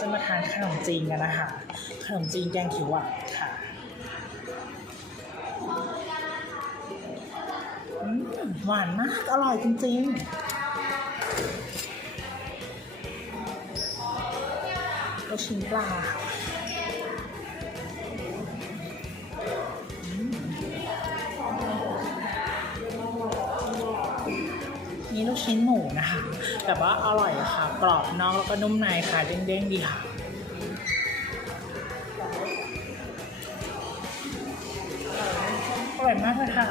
จะมาทานขนมจีนกันนะคะขนมจีนแกงเขียวหวานค่ะอืมหวานมากอร่อยจริงๆลูกชิ้นปลาค่ะ นี่ลูกชิ้นหมูนะคะแบบว่าอร่อยค่ะ กรอบนอกแล้วก็นุ่มในค่ะ เด้งๆดีค่ะอร่อยมากเลยค่ะ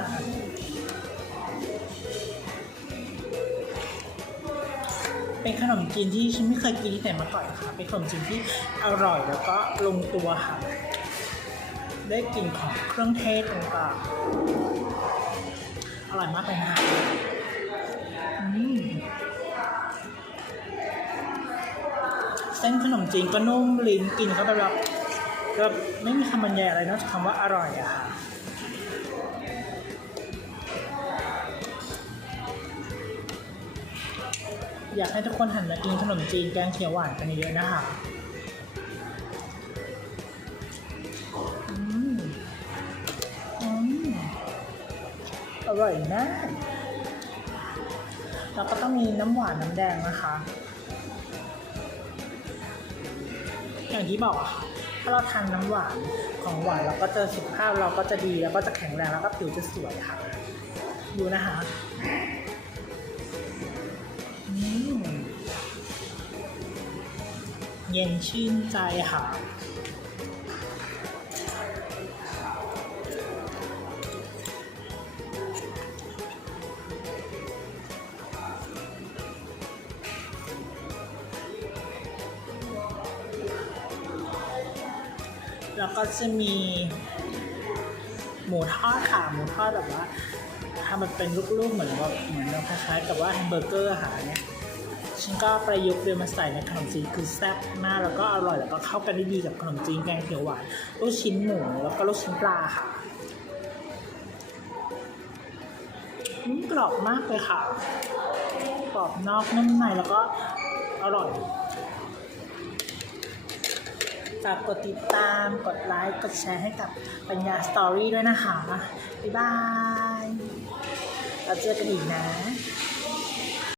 เป็นขนมจีนที่ฉันไม่เคยกินที่ไหนมาก่อนค่ะ เป็นขนมจีนที่อร่อยแล้วก็ลงตัวค่ะ ได้กลิ่นของเครื่องเทศต่างๆอร่อยมากเลยค่ะ เส้นขนมจีนก็นุ่มลิ้นกินเข้าไปแบบก็ไม่มีคำบรรยายอะไรนอกจากคำว่าอร่อยอะค่ะอยากให้ทุกคนหันมากินขนมจีนแกงเขียวหวานกันเยอะๆนะคะอืมอืมอร่อยมากแล้วก็ต้องมีน้ำหวานน้ำแดงนะคะ อย่างที่บอกอะค่ะถ้าเราทานน้ำหวานของหวานเราก็จะสุขภาพเราก็จะดีแล้วก็จะแข็งแรงแล้วก็ผิวจะสวยค่ะ ดูนะคะเย็นชื่นใจค่ะ แล้วก็จะมี หมูทอดค่ะหมูทอดแบบว่าทำมันเป็นลูกๆเหมือนแบบเหมือนเราคล้ายๆกับว่าแฮมเบอร์เกอร์หาเนี่ยฉันก็ประยุกต์เดินมาใส่ในขนมจีนคือแซ่บมากแล้วก็อร่อยแล้วก็เข้ากันได้ดีกับขนมจีนแกงเขียวหวานลูกชิ้นหมูแล้วก็ลูกชิ้นปลาค่ะกรอบมากเลยค่ะกรอบนอกนุ่มในแล้วก็อร่อย ฝากกดติดตาม กดไลค์ กดแชร์ให้กับปัญญาสตอรี่ด้วยนะคะ บ๊ายบายเราเจอกันอีกนะ